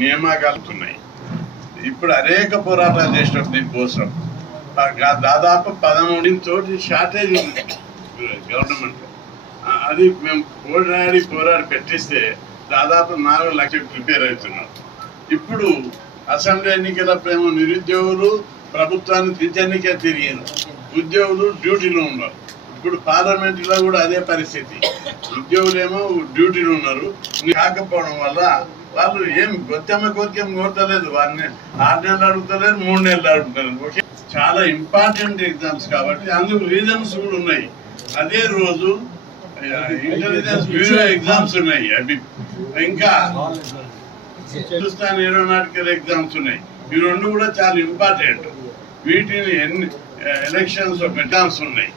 నియామకాలు ఉన్నాయి ఇప్పుడు అనేక పోరాటాలు చేసినాం దీనికోసం దాదాపు పదమూడు తోటి షార్టేజ్ ఉంది. గవర్నమెంట్. అది మేము పోరాడి పోరాడి పెట్టిస్తే దాదాపు నాలుగు లక్షలు ప్రిపేర్ అవుతున్నాం. ఇప్పుడు అసెంబ్లీ ఎన్నికలపేమో నిరుద్యోగులు ప్రభుత్వాన్ని దించనికే తిరిగింది. ఉద్యోగులు డ్యూటీలో ఉన్నారు. ఇప్పుడు పార్లమెంట్లో కూడా అదే పరిస్థితి. ఉద్యోగులేమో డ్యూటీలో ఉన్నారు. కాకపోవడం వల్ల వాళ్ళు ఏం గొత్తెమ్మ గొత్తెమ్మ కోరతలేదు వారిని ఆరు నెలలు అడుగుతలేదు మూడు నెలలు అడుగుతలేదు ఓకే? చాలా ఇంపార్టెంట్ ఎగ్జామ్స్ కాబట్టి అందుకు రీజన్స్ కూడా ఉన్నాయి. అదే రోజు ఇంటెలిజెన్స్ బ్యూరో ఎగ్జామ్స్ ఉన్నాయి అవి. ఇంకా హిందుస్థాన్ ఏరోనాటికల్ ఎగ్జామ్స్ ఉన్నాయి. ఈ రెండు కూడా చాలా ఇంపార్టెంట్ వీటిని ఎన్ని ఎలక్షన్స్ ఎగ్జామ్స్ ఉన్నాయి.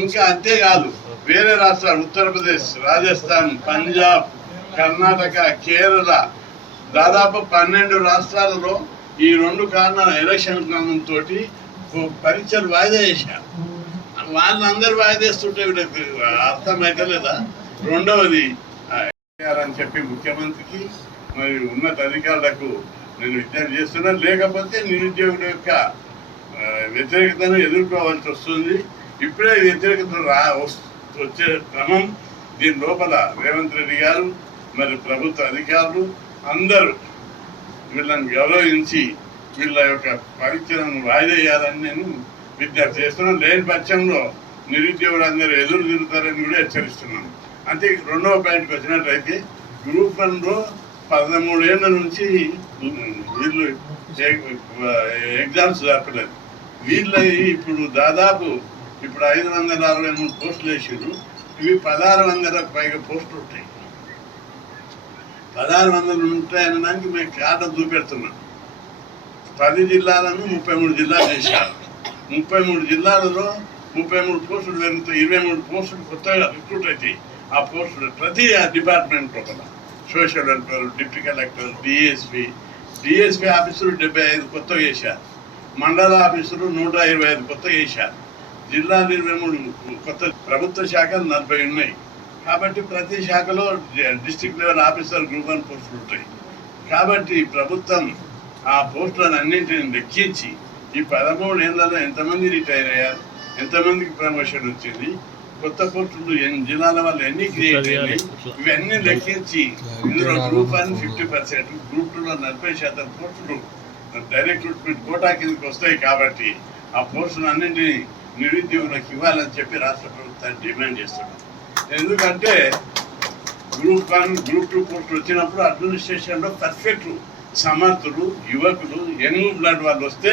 ఇంకా అంతేకాదు వేరే రాష్ట్రాలు ఉత్తరప్రదేశ్ రాజస్థాన్ పంజాబ్ కర్ణాటక కేరళ దాదాపు పన్నెండు రాష్ట్రాలలో ఈ రెండు కారణాల ఎలక్షన్ క్రమంతో పరీక్షలు వాయిదా చేశారు. వాళ్ళందరూ వాయిదేస్తుంటే వీళ్ళకి అర్థమైతే రెండవది ఆ, అని చెప్పి ముఖ్యమంత్రికి మరి ఉన్నత అధికారులకు నేను విజ్ఞప్తి చేస్తున్నాను లేకపోతే నిరుద్యోగుల యొక్క వ్యతిరేకతను ఎదుర్కోవాల్సి వస్తుంది. ఇప్పుడే వ్యతిరేకత రా వచ్చే క్రమం దీని లోపల రేవంత్ రెడ్డి గారు మరి ప్రభుత్వ అధికారులు అందరూ వీళ్ళని గౌరవించి వీళ్ళ యొక్క పరిచయం వాయిదా వేయాలని నేను విజ్ఞప్తి చేస్తున్నాను. లేని పక్షంలో నిరుద్యోగులు అందరూ ఎదురు తిరుగుతారని కూడా హెచ్చరిస్తున్నాను. అంటే రెండవ పాయింట్కి వచ్చినట్లయితే గ్రూప్ వన్లో పదమూడేళ్ళ నుంచి వీళ్ళు ఎగ్జామ్స్ జరపలేదు వీళ్ళ ఇప్పుడు దాదాపు ఇప్పుడు ఐదు వందల అరవై మూడు పోస్టులు వేసారు ఇవి పదహారు వందల పైగా పోస్టులు ఉంటాయి. పదహారు వందలు ఉంటాయనడానికి మేము కాటం చూపెడుతున్నాం. పది జిల్లాలను ముప్పై మూడు జిల్లాలు చేశారు. ముప్పై మూడు జిల్లాలలో ముప్పై మూడు పోస్టులు పెరుగుతాయి. ఇరవై మూడు పోస్టులు కొత్తగా రిక్రూట్ అవుతాయి. ఆ పోస్టులు ప్రతి డిపార్ట్మెంట్ లోపల social welfare deputy collector DSP. DSP ఆఫీసులు డెబ్బై ఐదు కొత్తగా వేశారు మండల ఆఫీసులు నూట ఇరవై ఐదు కొత్తగా వేశారు జిల్లాలు ఇరవై మూడు కొత్త ప్రభుత్వ శాఖలు నలభై ఉన్నాయి. కాబట్టి ప్రతి శాఖలో district level officer group one పోస్టులు ఉంటాయి. కాబట్టి ప్రభుత్వం ఆ పోస్టులను అన్నింటిని లెక్కించి ఈ పదమూడు ఏళ్ళలో ఎంతమంది రిటైర్ అయ్యారు ఎంతమందికి ప్రమోషన్ వచ్చింది కొత్త పోస్టులు ఎన్ని జిల్లాల వల్ల ఎన్ని క్రియేట్ అయినాయి ఇవన్నీ లెక్కించి ఇందులో group one fifty percent group టూలో నలభై శాతం పోస్టులు డైరెక్ట్ రిక్రూట్మెంట్ కోటా కిందకి వస్తాయి కాబట్టి ఆ పోస్టులు అన్నింటినీ నిరుద్యోగులకు ఇవ్వాలని చెప్పి రాష్ట్ర ప్రభుత్వాన్ని డిమాండ్ చేస్తున్నాం. ఎందుకంటే గ్రూప్ వన్ గ్రూప్ టూ పోస్టులు వచ్చినప్పుడు అడ్మినిస్ట్రేషన్లో పర్ఫెక్ట్ సమర్థులు యువకులు యంగ్ బ్లడ్ వాళ్ళు వస్తే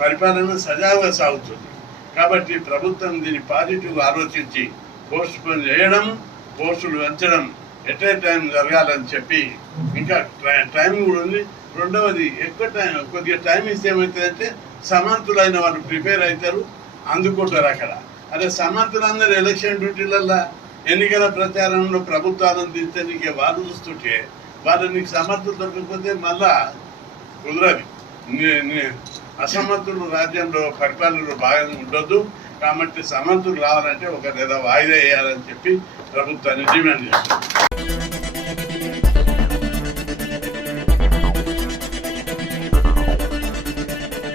పరిపాలన సజావుగా సాగుతుంది. కాబట్టి ప్రభుత్వం దీన్ని పాజిటివ్ ఆలోచించి పోస్ట్ పోన్ చేయడం పోస్టులు పెంచడం ఎట్ ఏ టైం జరగాలని చెప్పి ఇంకా టైం కూడా ఉంది. రెండవది ఎక్కువ టైం కొద్దిగా టైం ఇస్తే ఏమవుతుందంటే సమర్థులైన వాళ్ళు ప్రిపేర్ అవుతారు అందుకుంటారు అక్కడ అదే సమర్థులందరూ ఎలక్షన్ డ్యూటీలల్లో ఎన్నికల ప్రచారంలో ప్రభుత్వాలను తీస్తే నీకు వాళ్ళు చూస్తుంటే వాళ్ళు నీకు సమర్థత దొరకకపోతే మళ్ళా కుదరదు. అసమర్థులు రాజ్యంలో పరిపాలనలో భాగంగా ఉండొద్దు. కాబట్టి సమర్థులు రావాలంటే ఒక నెల వాయిదా వేయాలని చెప్పి ప్రభుత్వాన్ని డిమాండ్ చేస్తారు